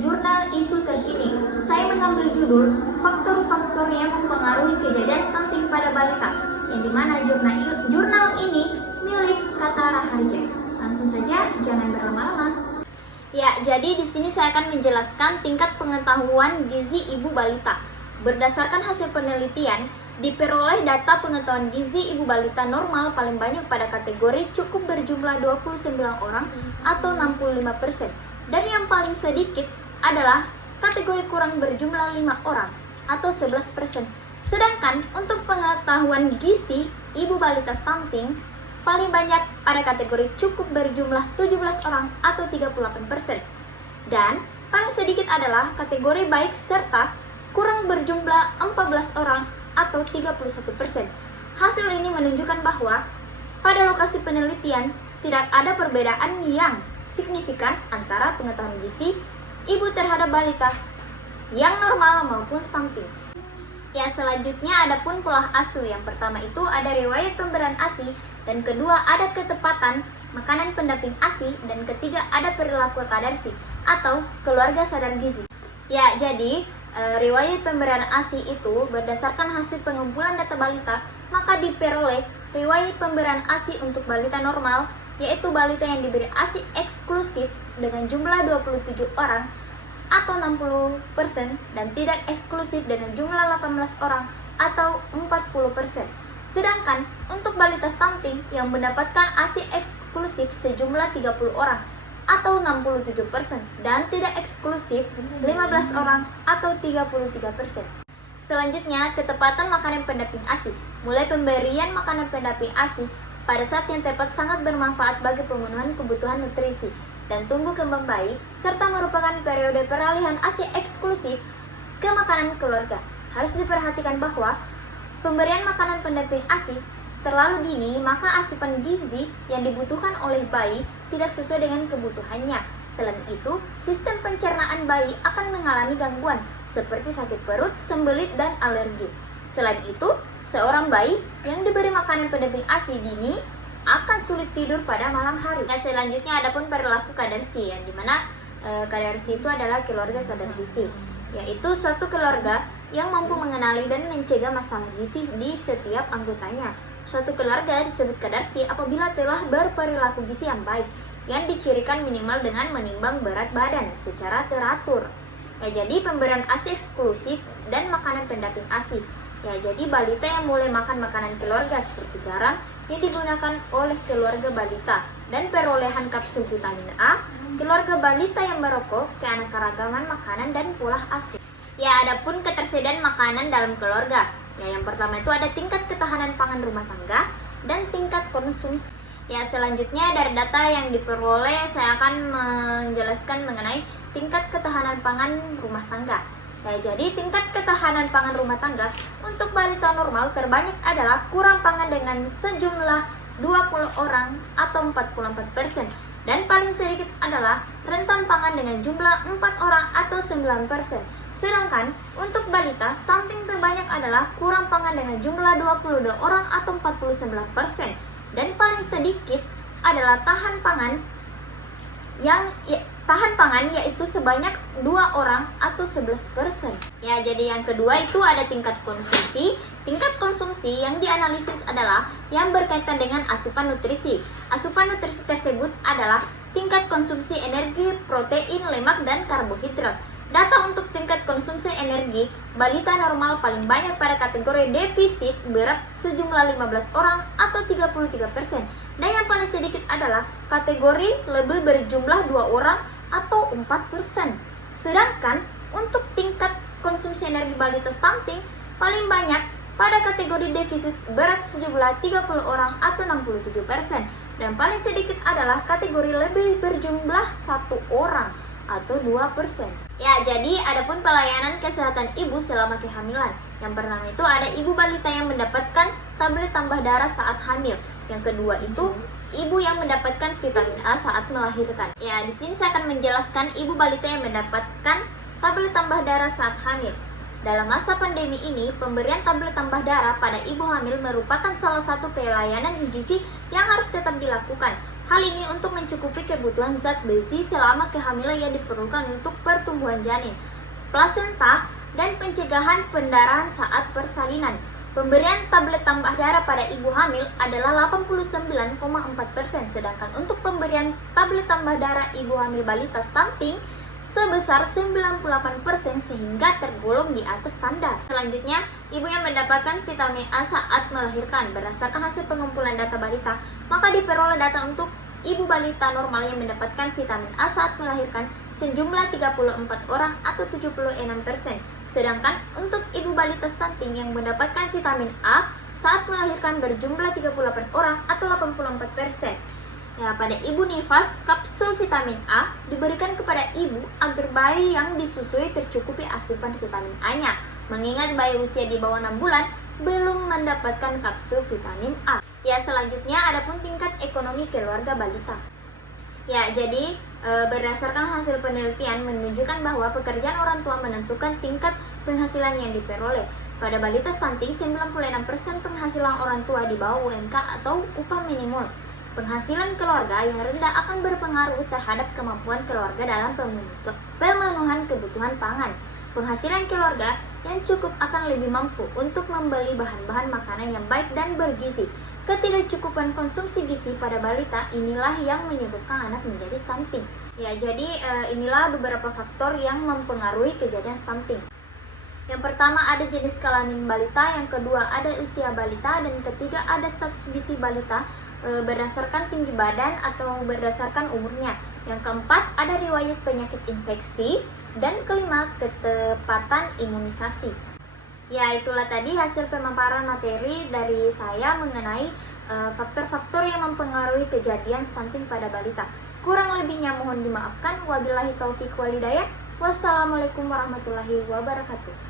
jurnal isu terkini. Saya mengambil judul Faktor-faktor yang mempengaruhi kejadian stunting pada balita, yang dimana jurnal ini milik Kata Raharja. Langsung saja, jangan berlama-lama. Ya, jadi di sini saya akan menjelaskan tingkat pengetahuan gizi ibu balita. Berdasarkan hasil penelitian, diperoleh data pengetahuan gizi ibu balita normal paling banyak pada kategori cukup berjumlah 29 orang atau 65%. Dan yang paling sedikit adalah kategori kurang berjumlah 5 orang atau 11%. Sedangkan untuk pengetahuan gizi ibu balita stunting paling banyak pada kategori cukup berjumlah 17 orang atau 38%. Dan paling sedikit adalah kategori baik serta kurang berjumlah 14 orang atau 31%. Hasil ini menunjukkan bahwa pada lokasi penelitian tidak ada perbedaan yang signifikan antara pengetahuan gizi ibu terhadap balita yang normal maupun stunting. Ya, selanjutnya ada pun pola asuh. Yang pertama itu ada riwayat pemberian ASI, dan kedua ada ketepatan makanan pendamping ASI, dan ketiga ada perilaku kadarsi atau keluarga sadar gizi. Ya, jadi riwayat pemberian ASI itu berdasarkan hasil pengumpulan data balita, maka diperoleh riwayat pemberian ASI untuk balita normal, yaitu balita yang diberi ASI eksklusif dengan jumlah 27 orang atau 60%, dan tidak eksklusif dengan jumlah 18 orang atau 40%. Sedangkan untuk balita stunting yang mendapatkan ASI eksklusif sejumlah 30 orang atau 67%, dan tidak eksklusif 15 orang atau 33%. Selanjutnya, ketepatan makanan pendamping ASI. Mulai pemberian makanan pendamping ASI pada saat yang tepat sangat bermanfaat bagi pemenuhan kebutuhan nutrisi dan tumbuh kembang bayi, serta merupakan periode peralihan ASI eksklusif ke makanan keluarga. Harus diperhatikan bahwa pemberian makanan pendamping ASI terlalu dini, maka asupan gizi yang dibutuhkan oleh bayi tidak sesuai dengan kebutuhannya. Selain itu, sistem pencernaan bayi akan mengalami gangguan seperti sakit perut, sembelit, dan alergi. Selain itu, seorang bayi yang diberi makanan pendamping ASI dini akan sulit tidur pada malam hari. Nah, selanjutnya ada pun perilaku kadarsi, yang dimana kadarsi itu adalah keluarga sadar gizi, yaitu suatu keluarga yang mampu mengenali dan mencegah masalah gizi di setiap anggotanya. Suatu keluarga disebut kadarsi apabila telah berperilaku gizi yang baik, yang dicirikan minimal dengan menimbang berat badan secara teratur. Ya, jadi pemberian ASI eksklusif dan makanan pendamping ASI. Ya, jadi balita yang mulai makan makanan keluarga seperti garam yang digunakan oleh keluarga balita, dan perolehan kapsul vitamin A, keluarga balita yang merokok, keanekaragaman makanan dan pola asuh. Ya, adapun ketersediaan makanan dalam keluarga. Ya, yang pertama itu ada tingkat ketahanan pangan rumah tangga dan tingkat konsumsi. Ya, selanjutnya dari data yang diperoleh saya akan menjelaskan mengenai tingkat ketahanan pangan rumah tangga. Ya, jadi tingkat ketahanan pangan rumah tangga untuk balita normal terbanyak adalah kurang pangan dengan sejumlah 20 orang atau 44%, dan paling sedikit adalah rentan pangan dengan jumlah 4 orang atau 9%. Sedangkan untuk balita stunting terbanyak adalah kurang pangan dengan jumlah 22 orang atau 49%, dan paling sedikit adalah tahan pangan yaitu sebanyak 2 orang atau 11%. Ya, jadi yang kedua itu ada tingkat konsumsi. Tingkat konsumsi yang dianalisis adalah yang berkaitan dengan asupan nutrisi. Asupan nutrisi tersebut adalah tingkat konsumsi energi, protein, lemak, dan karbohidrat. Data untuk tingkat konsumsi energi balita normal paling banyak pada kategori defisit berat sejumlah 15 orang atau 33%, dan yang paling sedikit adalah kategori lebih berjumlah 2 orang atau 4%. Sedangkan untuk tingkat konsumsi energi balita stunting paling banyak pada kategori defisit berat sejumlah 30 orang atau 67%, dan paling sedikit adalah kategori lebih berjumlah 1 orang atau 2%. Ya, jadi adapun pelayanan kesehatan ibu selama kehamilan. Yang pertama itu ada ibu balita yang mendapatkan tablet tambah darah saat hamil. Yang kedua itu ibu yang mendapatkan vitamin A saat melahirkan. Ya, di sini saya akan menjelaskan ibu balita yang mendapatkan tablet tambah darah saat hamil. Dalam masa pandemi ini, pemberian tablet tambah darah pada ibu hamil merupakan salah satu pelayanan gizi yang harus tetap dilakukan. Hal ini untuk mencukupi kebutuhan zat besi selama kehamilan yang diperlukan untuk pertumbuhan janin, plasenta, dan pencegahan pendarahan saat persalinan. Pemberian tablet tambah darah pada ibu hamil adalah 89,4%, sedangkan untuk pemberian tablet tambah darah ibu hamil balita stunting sebesar 98% sehingga tergolong di atas standar. Selanjutnya, ibu yang mendapatkan vitamin A saat melahirkan. Berdasarkan hasil pengumpulan data balita, maka diperoleh data untuk ibu balita normal yang mendapatkan vitamin A saat melahirkan sejumlah 34 orang atau 76%. Sedangkan untuk ibu balita stunting yang mendapatkan vitamin A saat melahirkan berjumlah 38 orang atau 84%. Ya, pada ibu nifas, kapsul vitamin A diberikan kepada ibu agar bayi yang disusui tercukupi asupan vitamin A-nya. Mengingat bayi usia di bawah 6 bulan belum mendapatkan kapsul vitamin A. Ya, selanjutnya adapun tingkat ekonomi keluarga balita. Ya, jadi berdasarkan hasil penelitian menunjukkan bahwa pekerjaan orang tua menentukan tingkat penghasilan yang diperoleh. Pada balita stunting, 96% penghasilan orang tua di bawah UMK atau upah minimum. Penghasilan keluarga yang rendah akan berpengaruh terhadap kemampuan keluarga dalam pemenuhan kebutuhan pangan. Penghasilan keluarga yang cukup akan lebih mampu untuk membeli bahan-bahan makanan yang baik dan bergizi. Ketidakcukupan konsumsi gizi pada balita inilah yang menyebabkan anak menjadi stunting. Ya, jadi inilah beberapa faktor yang mempengaruhi kejadian stunting. Yang pertama ada jenis kelamin balita, yang kedua ada usia balita, dan ketiga ada status gizi balita berdasarkan tinggi badan atau berdasarkan umurnya. Yang keempat ada riwayat penyakit infeksi, dan kelima ketepatan imunisasi. Ya, itulah tadi hasil pemaparan materi dari saya mengenai faktor-faktor yang mempengaruhi kejadian stunting pada balita. Kurang lebihnya mohon dimaafkan. Wabillahi taufiq walhidayah. Wassalamualaikum warahmatullahi wabarakatuh.